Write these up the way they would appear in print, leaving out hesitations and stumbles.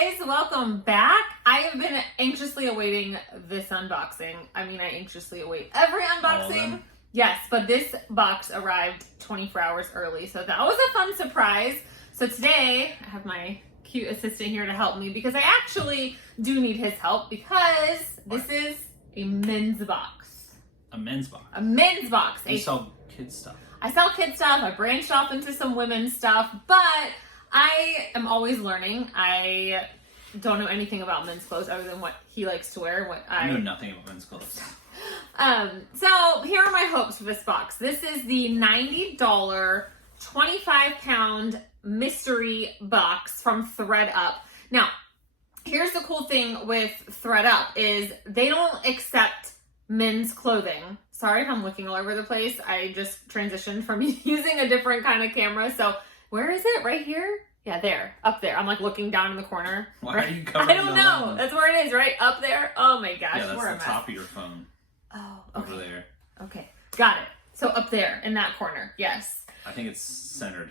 guys, welcome back. I have been anxiously awaiting this unboxing. I mean, I anxiously await every unboxing. Yes, but this box arrived 24 hours early, so that was a fun surprise. So today, I have my cute assistant here to help me because I actually do need his help because this is a men's box. A men's box? A men's box. You sell kids stuff. I sell kids stuff. I branched off into some women's stuff, but I am always learning. I don't know anything about men's clothes other than what he likes to wear. I know nothing about men's clothes. So here are my hopes for this box. This is the $90 25-pound mystery box from ThredUp. Now, here's the cool thing with ThredUp is they don't accept men's clothing. Sorry if I'm looking all over the place. I just transitioned from using a different kind of camera. So where is it? Right here? Yeah, there. Up there. I'm like looking down in the corner. Why right? are you covering I don't know. lens? That's where it is, right? Up there? Oh my gosh. Yeah, that's we're a the mess. top of your phone. Oh, okay. Over there. Okay. Got it. So up there in that corner. Yes. I think it's centered.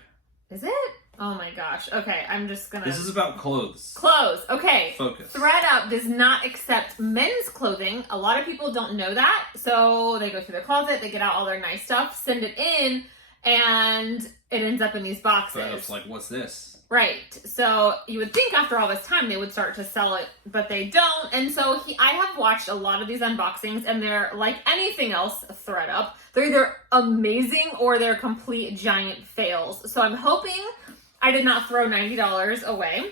Is it? Oh my gosh. Okay, I'm just gonna... This is about clothes. Clothes. Okay. Focus. ThredUp does not accept men's clothing. A lot of people don't know that. So they go through their closet, they get out all their nice stuff, send it in, and it ends up in these boxes. ThredUp's like, what's this? Right. So you would think after all this time they would start to sell it, but they don't. And so I have watched a lot of these unboxings, and they're like anything else ThredUp. They're either amazing or they're complete giant fails. So I'm hoping I did not throw $90 away.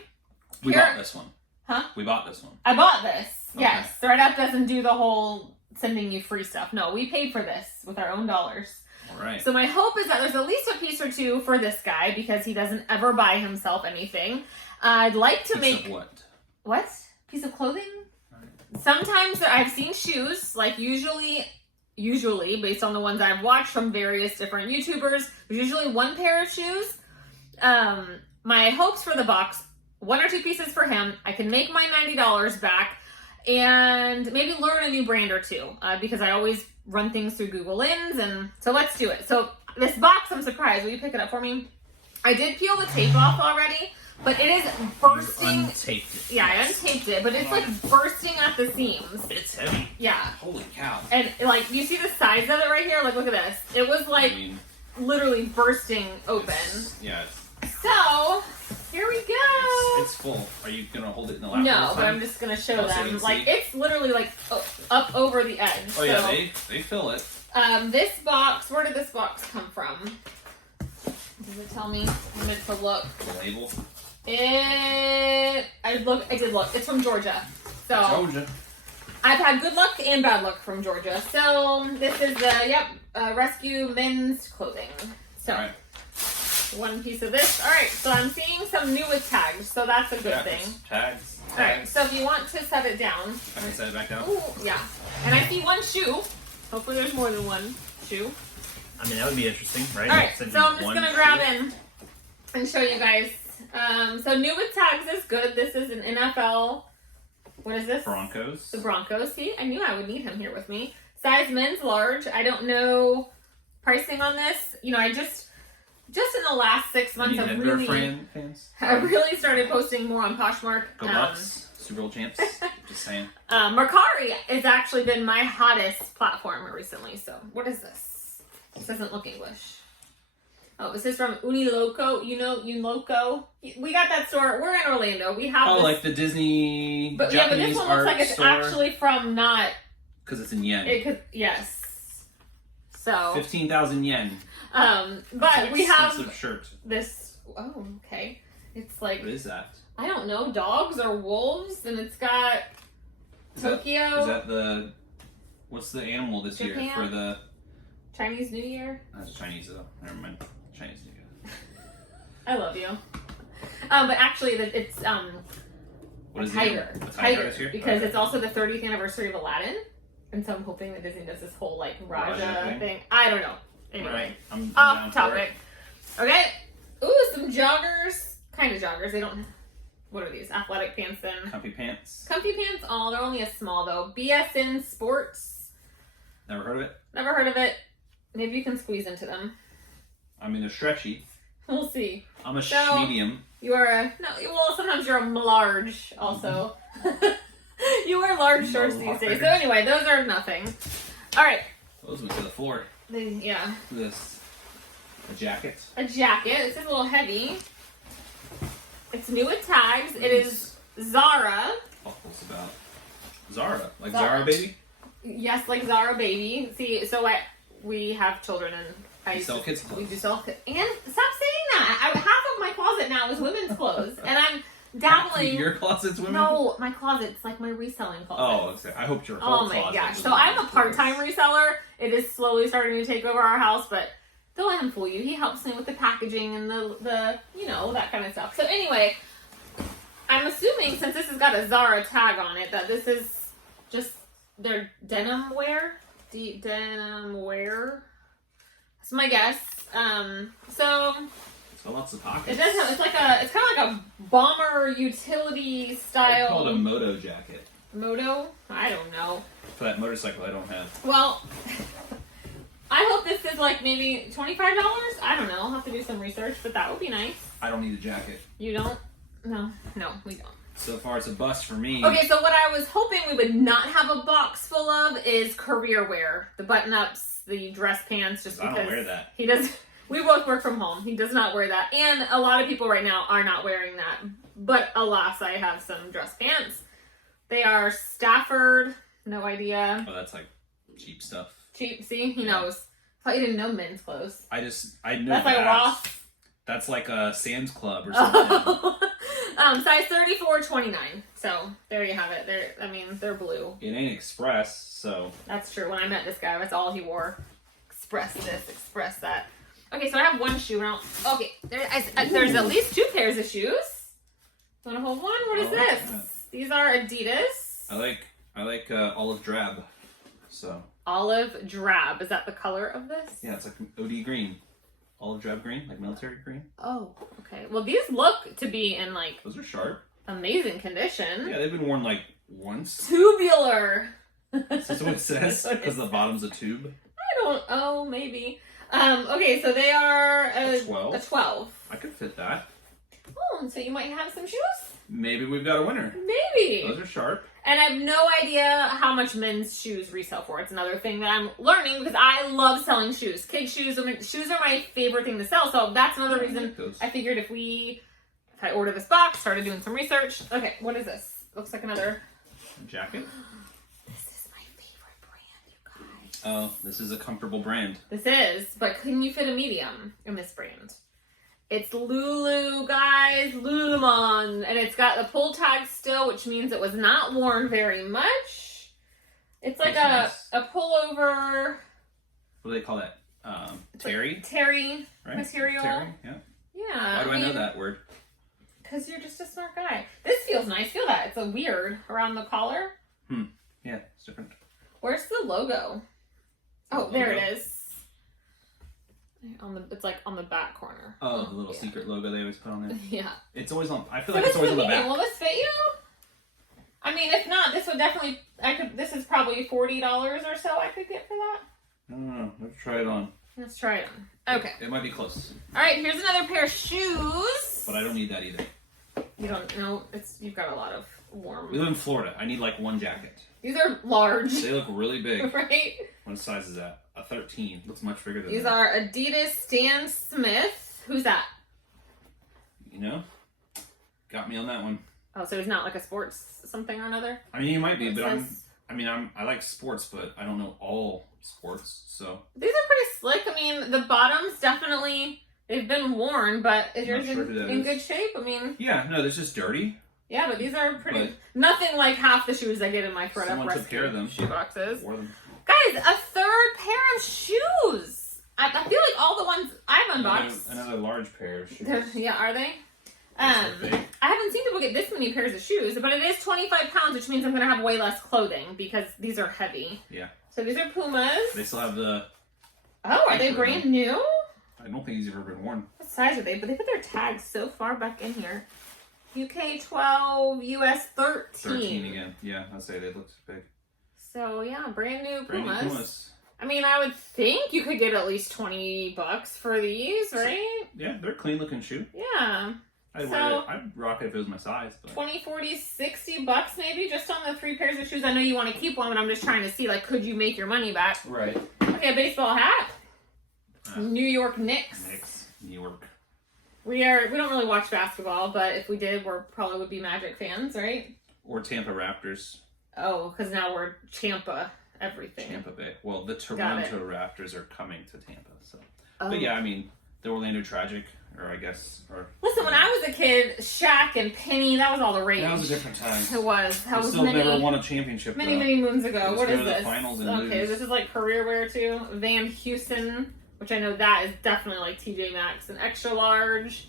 We bought this one. Huh? We bought this one. I bought this. Okay. Yes. ThredUp doesn't do the whole sending you free stuff. No, we paid for this with our own dollars. All right. So my hope is that there's at least a piece or two for this guy because he doesn't ever buy himself anything. I'd like to Piece make... of what? What? Piece of clothing? Right. Sometimes I've seen shoes, like usually based on the ones I've watched from various different YouTubers, there's usually one pair of shoes. My hopes for the box, one or two pieces for him. I can make my $90 back and maybe learn a new brand or two because I always run things through Google Lens, and so let's do it. So this box, I'm surprised. Will you pick it up for me? I did peel the tape off already, but it is bursting. You untaped it. Yeah, I untaped it, but it's like bursting at the seams. It's heavy. Yeah. Holy cow. And like, you see the size of it right here? Like, look at this. It was like literally bursting open. Yeah. So here we go. It's full. Are you gonna hold it in the lap? No, but I'm just gonna show so them. Like, it's literally like up over the edge. Oh yeah, they fill it. This box. Where did this box come from? Does it tell me? I meant to look. The label. I did look. It's from Georgia. So Georgia. I've had good luck and bad luck from Georgia. So this is the rescue men's clothing. So. All right. One piece of this. All right, so I'm seeing some new with tags, so that's a good thing. Tags. All right, so if you want to set it down. I can set it back down? Ooh, yeah. And I see one shoe. Hopefully there's more than one shoe. I mean, that would be interesting, right? All right, so I'm just going to grab in and show you guys. So new with tags is good. This is an NFL. What is this? Broncos. The Broncos. See, I knew I would need him here with me. Size men's large. I don't know pricing on this. You know, I just in the last 6 months, I've really started posting more on Poshmark. Go Bucks, Super Bowl champs. Just saying. Mercari has actually been my hottest platform recently. So, what is this? This doesn't look English. Oh, this is from Uniloco. Uniloco. We got that store. We're in Orlando. We have this. Like the Disney Japanese but this one looks like it's store. actually from not... Because it's in yen. Yes. So... 15,000 yen. But we have shirt. this. Oh, okay. It's like, what is that? I don't know, dogs or wolves, and it's got Tokyo. Is that the? What's the animal this Japan? year for the Chinese New Year? That's Chinese though. Never mind. Chinese New Year. I love you. But actually, it's what is tiger. A tiger this year? Because it's also the 30th anniversary of Aladdin, and so I'm hoping that Disney does this whole like Raja thing. I don't know. Anyway, right. I'm off topic. Okay. Ooh, some joggers. Kind of joggers. They don't... What are these? Athletic pants then. Comfy pants. Comfy pants. Oh, they're only a small though. BSN Sports. Never heard of it? Never heard of it. Maybe you can squeeze into them. I mean, they're stretchy. We'll see. I'm a So- medium. You are a no. Well, sometimes you're a large also. You wear large shorts these days. So anyway, those are nothing. All right. Those went to the floor. Yeah. This. A jacket. A jacket. This is a little heavy. It's new with tags. It is Zara. What's about Zara? Like Zara. Zara baby? Yes, like Zara baby. See, so we have children and You sell kids clothes. We do sell kids. And stop saying that. Half of my closet now is women's clothes, and I'm dabbling. Your closet's women? No, my closet's like my reselling closet. Oh, okay. I hope your whole Oh my closet gosh. was So I'm a women's part-time clothes. reseller. It is slowly starting to take over our house, but don't let him fool you. He helps me with the packaging and the that kind of stuff. So anyway, I'm assuming since this has got a Zara tag on it that this is just their denim wear. Denim wear. That's my guess. So It's got lots of pockets. it does have, it's kind of like a bomber utility I style. call it a moto jacket. Moto? I don't know. For that motorcycle I don't have. Well, I hope this is like maybe $25. I don't know. I'll have to do some research, but that would be nice. I don't need a jacket. You don't? No, we don't. So far it's a bust for me. Okay, so what I was hoping we would not have a box full of is career wear. The button-ups, the dress pants, just I because. don't wear that. He does. We both work from home. He does not wear that. And a lot of people right now are not wearing that. But alas, I have some dress pants. They are Stafford. No idea. Oh, that's like cheap stuff. Cheap. See? He knows. I thought you didn't know men's clothes. I know That's like that. Ross. That's like a Sam's Club or something. Size 34-29. So there you have it. They're blue. It ain't Express, so That's true. When I met this guy, that's all he wore. Express this, express that. Okay, so I have one shoe now. Okay, there's at least two pairs of shoes. Want to hold one? What is Oh, this? yeah. These are Adidas. I like olive drab. So Olive drab. Is that the color of this? yeah, it's like OD green. Olive drab green, like military green. Oh, okay. Well, these look to be in like Those are sharp. amazing condition. Yeah, they've been worn like once. Tubular. Is this what it says? Because the bottom's a tube. Oh, maybe. Okay, so they are A 12? a 12. I could fit that. Oh, so you might have some shoes? Maybe we've got a winner. Maybe. Those are sharp. And I have no idea how much men's shoes resell for. It's another thing that I'm learning because I love selling shoes. Kids' shoes. Shoes are my favorite thing to sell. So that's another reason like those. I figured if I order this box, started doing some research. Okay, what is this? Looks like another Jacket. This is my favorite brand, you guys. Oh, this is a comfortable brand. This is, but couldn't you fit a medium in this brand? It's Lulu, guys, Lululemon, and it's got the pull tag still, which means it was not worn very much. It's like That's a pullover. What do they call that? Terry? Terry Right? material. Terry, yeah. Yeah. Why do I know that word? Because you're just a smart guy. This feels nice. Feel that. It's a weird around the collar. Yeah, it's different. Where's the logo? Oh, there it is. It's like on the back corner. Oh, the little secret logo they always put on it. Yeah. It's always on. I feel So like it's always on the fit me. back. Will this fit you? I mean, if not, this would definitely. This is probably $40 or so I could get for that. I don't know. Let's try it on. Let's try it on. Okay. It might be close, All right. Here's another pair of shoes. but I don't need that either. You don't know. You've got a lot of We warm. live in Florida. I need like one jacket. These are large, They look really big. right? What size is that? A 13. Looks much bigger than These that. are Adidas Stan Smith. Who's that? You know? Got me on that one. Oh, so he's not like a sports something or another? I mean, he might be, It but says- I like sports, but I don't know all sports, so. These are pretty slick. I mean, the bottoms definitely, they've been worn, but is yours Not sure who that in is. good shape? I mean, Yeah, no, this is dirty. yeah, but these are pretty, But- nothing like half the shoes I get in my ThredUp Someone took care of them. rescue shoe boxes. Wore them. Guys, a third pair of shoes. I feel like all the ones I've unboxed. Another large pair of shoes. Yeah, are they? They're so big. I haven't seen people get this many pairs of shoes, but it is 25 pounds, which means I'm going to have way less clothing because these are heavy. Yeah. So these are Pumas. They still have the. Oh, are they brand new? I don't think he's ever been worn. What size are they? But they put their tags so far back in here. UK 12, US 13. 13 again. Yeah, I'd say they looked big. So yeah, brand new Brand new Pumas. Pumas. I mean, I would think you could get at least $20 for these, right? Yeah, they're a clean looking shoe. Yeah. I'd wear it. I'd rock it if it was my size. But. 20, 40, $60 maybe just on the 3 pairs of shoes. I know you want to keep one, but I'm just trying to see, like, could you make your money back? Right. Okay, a baseball hat. New York Knicks. New York. We don't really watch basketball, but if we did, we're probably would be Magic fans, right? Or Tampa Raptors. Oh, because now we're Champa everything. Tampa Bay. Well, the Toronto Raptors are coming to Tampa, so. Oh. But yeah, I mean, the Orlando Tragic, or I guess, or. Listen, when I was a kid, Shaq and Penny, that was all the rage. That was a different time. It was. That was still never won a championship. Many moons ago. What is this? Finals and okay, lose. This is like career wear too. Van Heusen, which I know that is definitely like TJ Maxx, an extra large.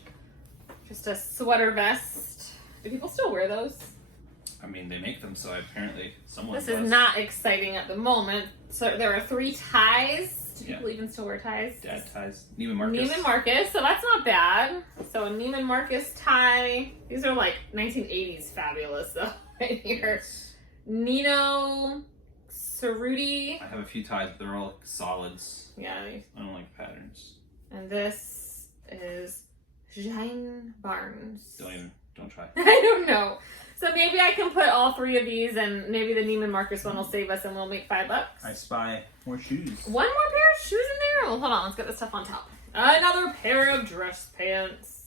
Just a sweater vest. Do people still wear those? I mean, they make them, so apparently someone This does. is not exciting at the moment. So there are 3 ties. Do people even still wear ties? Dad ties. Neiman Marcus. Neiman Marcus, so that's not bad. So a Neiman Marcus tie. These are like 1980s fabulous though, right here. Yes. Nino Cerruti. I have a few ties, but they're all solids. Yeah. I don't like patterns. And this is Jane Barnes. Don't try. I don't know. So maybe I can put all 3 of these, and maybe the Neiman Marcus one will save us, and we'll make $5. I spy more shoes. One more pair of shoes in there? Well, hold on. Let's get this stuff on top. Another pair of dress pants.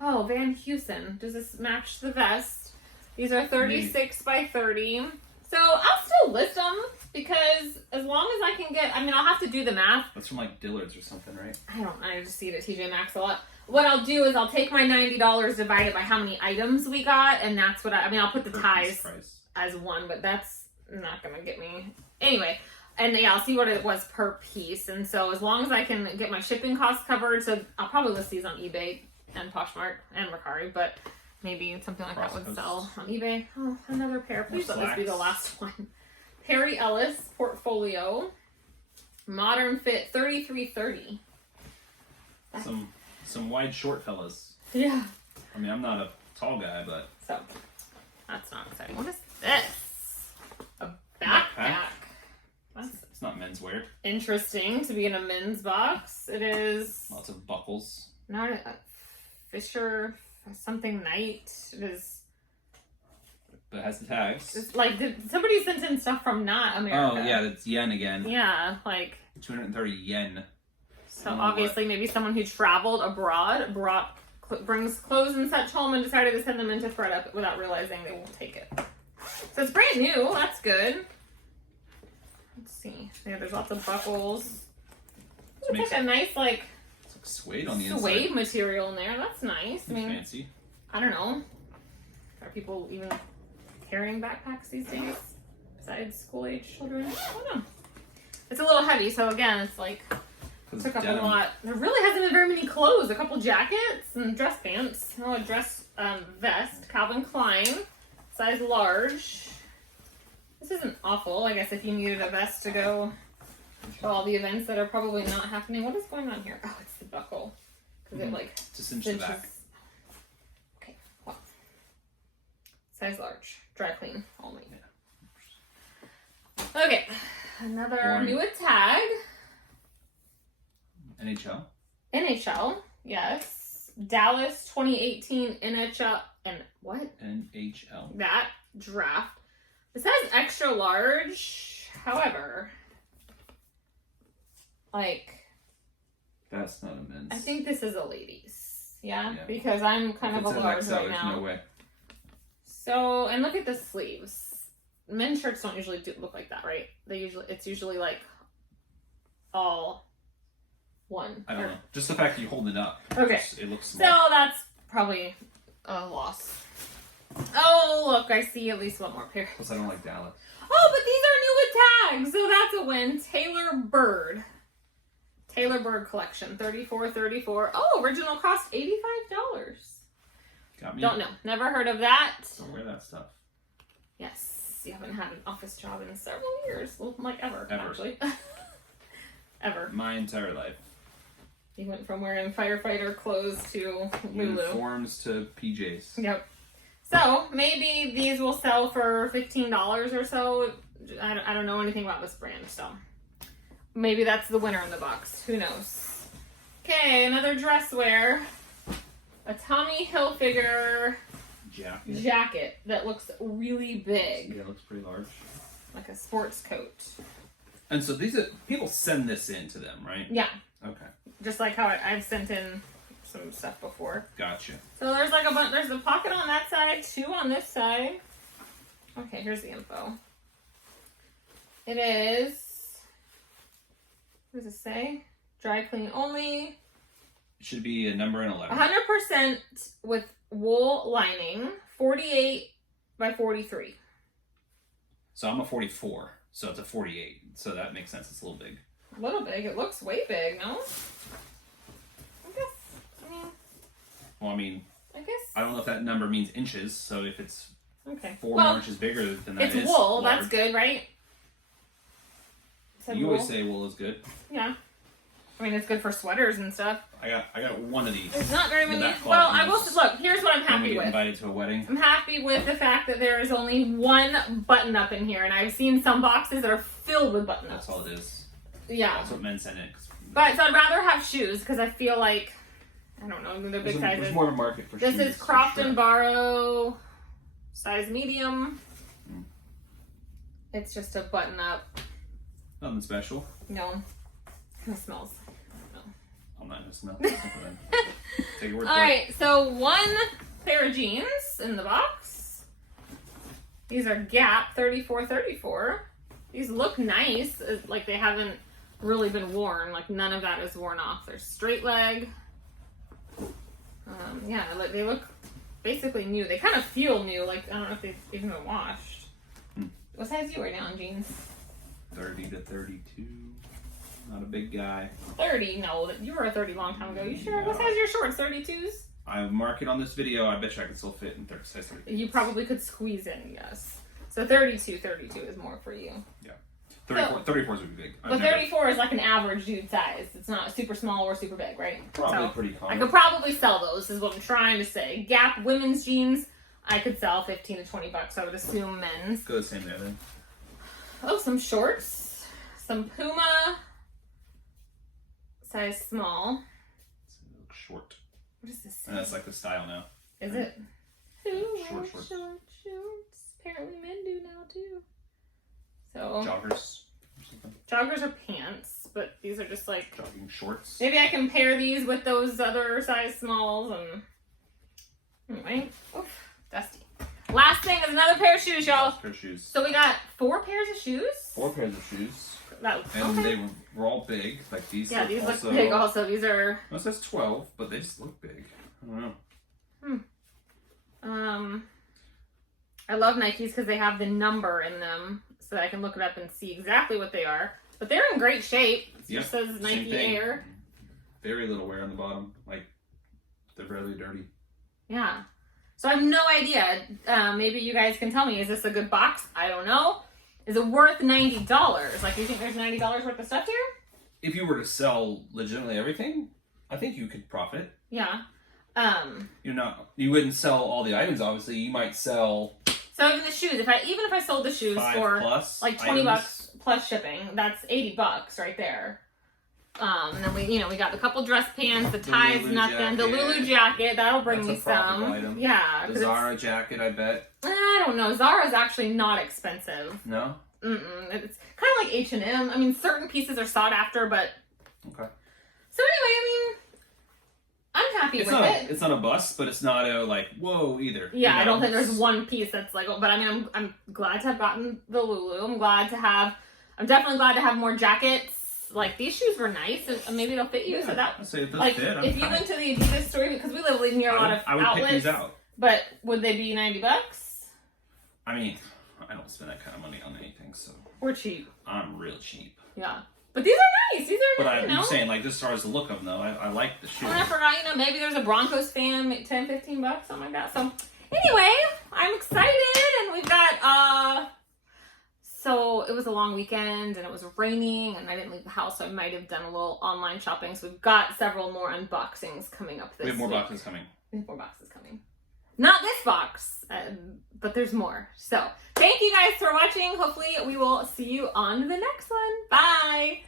Oh, Van Heusen. Does this match the vest? These are 36 by 30. So I'll still list them because as long as I can get, I mean, I'll have to do the math. That's from like Dillard's or something, right? I just see it at TJ Maxx a lot. What I'll do is I'll take my $90 divided by how many items we got, and that's what I mean, I'll put the ties as one, but that's not going to get me. Anyway, and yeah, I'll see what it was per piece. And so as long as I can get my shipping costs covered, so I'll probably list these on eBay and Poshmark and Mercari, but maybe something like that would sell on eBay. Oh, another pair. Please let this be the last one. Perry Ellis Portfolio. Modern Fit 3330. Some wide short fellas. Yeah. I mean, I'm not a tall guy, but. So, that's not exciting. What is this? A backpack. It's not menswear. Interesting to be in a men's box. It is. Lots of buckles. Not a Fisher something Knight. It is. But it has the tags. It's like, did somebody sent in stuff from not America? Oh, yeah, that's yen again. Yeah, like. 230 yen. So obviously, maybe someone who traveled abroad brings clothes and such home and decided to send them into ThredUp without realizing they won't take it. So it's brand new. That's good. Let's see. Yeah, there's lots of buckles. It's like a nice it's like suede on the inside. Suede material in there. That's nice. I mean, fancy. I don't know. Are people even carrying backpacks these days besides school-age children? I don't know. It's a little heavy, so again, it's like. Took up a lot. There really hasn't been very many clothes. A couple jackets and dress pants. Oh, a dress vest. Calvin Klein. Size large. This isn't awful. I guess if you needed a vest to go to all the events that are probably not happening. What is going on here? Oh, it's the buckle. Because it like just cinch the back. Okay. Well. Size large. Dry clean only. Yeah. Okay. Another new tag. NHL, yes. Dallas 2018 NHL and what? NHL. That draft. It says extra large. However, like that's not a men's. I think this is a ladies. Yeah, because I'm kind of a large right now. No way. So, and look at the sleeves. Men's shirts don't usually look like that, right? It's usually like all one. I don't know. Just the fact that you hold it up. Okay. It looks small. So that's probably a loss. Oh, look, I see at least one more pair. Plus, I don't like Dallas. Oh, but these are new with tags, so that's a win. Taylor Bird collection, $34.34. Oh, original cost $85. Got me. Don't know. Never heard of that. Don't wear that stuff. Yes, you haven't had an office job in several years. Well, like ever. Actually. Ever. My entire life. You went from wearing firefighter clothes to Lulu. Uniforms to PJs. Yep. So, maybe these will sell for $15 or so. I don't know anything about this brand, so. maybe that's the winner in the box. Who knows? Okay, another dress wear. A Tommy Hilfiger jacket that looks really big. Yeah, it looks pretty large. Like a sports coat. And so these are, people send this in to them, right? Yeah. Okay. Just like how I've sent in some stuff before. Gotcha. So there's like a bunch, there's a pocket on that side, 2 on this side. Okay, here's the info. It is, what does it say? Dry clean only. It should be a number and a letter. 100% with wool lining, 48 by 43. So I'm a 44, so it's a 48. So that makes sense. It's a little big. A little big. It looks way big, no? I guess. Well, I guess. I don't know if that number means inches. So if it's Okay. 4 more inches bigger than that, it's wool. That's good, right? You always say wool is good. Yeah. I mean, it's good for sweaters and stuff. I got one of these. There's not very many. Well, I will look. Here's what I'm happy with. Invited to a wedding. I'm happy with the fact that there is only one button up in here, and I've seen some boxes that are filled with button ups. That's all it is. Yeah. That's what men send in. But so I'd rather have shoes because I feel like I don't know they're big sizes. There's more of a market for shoes. This is cropped and borrow, size medium. It's just a button up. Nothing special. No. It smells. I'm not gonna smell. Take your word for it. Alright, so 1 pair of jeans in the box. These are Gap 3434. These look nice, like they haven't really been worn. Like none of that is worn off. They're straight leg. Yeah, like they look basically new. They kind of feel new. Like I don't know if they've even been washed. What size do you wear now in jeans? 30 to 32. Not a big guy. 30? No, you were a 30 long time ago. You sure? What size are your shorts? 32s? I mark it on this video. I bet you I can still fit in size 32. You probably could squeeze in, yes. So 32 is more for you. Yeah. 34 is big. But 34 is like an average dude size. It's not super small or super big, right? Probably pretty common. I could probably sell those, is what I'm trying to say. Gap women's jeans, I could sell 15 to 20 bucks. I would assume men's. Go the same there then. Oh, some shorts. Some Puma. Size small. It looks short. What is this? And that's like the style now. Is right? it? Who Short wants shorts. shorts? Apparently men do now too. So Joggers or something. joggers are pants, but these are just like Jogging shorts. maybe I can pair these with those other size smalls and anyway. Oof, dusty. Last thing is another pair of shoes, y'all. Pair of shoes. So we got 4 pairs of shoes. 4 pairs of shoes. And they were all big, like these. Yeah, these also, look big also. These are... Well, it says 12, but they just look big. I don't know. I love Nikes because they have the number in them so that I can look it up and see exactly what they are. But they're in great shape. It just says Nike Air. Very little wear on the bottom. Like, they're barely dirty. Yeah. So I have no idea. Maybe you guys can tell me, is this a good box? I don't know. Is it worth $90? Like, you think there's $90 worth of stuff here? If you were to sell legitimately everything, I think you could profit. Yeah. You wouldn't sell all the items, obviously. You might sell... So even the shoes, even if I sold the shoes for like 20 bucks plus shipping, that's 80 bucks right there. And then we got the couple dress pants, the ties, nothing, the Lulu jacket, that'll bring me some. Item. Yeah. The Zara jacket, I bet. I don't know. Zara's actually not expensive. No? It's kind of like H&M. I mean, certain pieces are sought after, but... Okay. So anyway, I'm happy with it. It's not a bust, but it's not a, like, whoa, either. Yeah, I don't think there's one piece that's like... But I mean, I'm glad to have gotten the Lulu. I'm definitely glad to have more jackets. Like, these shoes were nice, and maybe they'll fit you. Yeah, so that, I'd say if those like, fit, if you went to the Adidas store, because we live near a lot of I would outlets, pick these out. But would they be $90? I mean, I don't spend that kind of money on anything, so. We're cheap. I'm real cheap. Yeah. But these are nice. These are, but I'm saying, like, just as far as the look of them, though, I like the shoes. And I forgot, maybe there's a Broncos fan, $10, $15, something like that. So, anyway, I'm excited, and we've got, so it was a long weekend, and it was raining, and I didn't leave the house, so I might have done a little online shopping. So we've got several more unboxings coming up this week. We have more boxes coming. We have more boxes coming. Not this box, but there's more. So, thank you guys for watching. Hopefully, we will see you on the next one. Bye!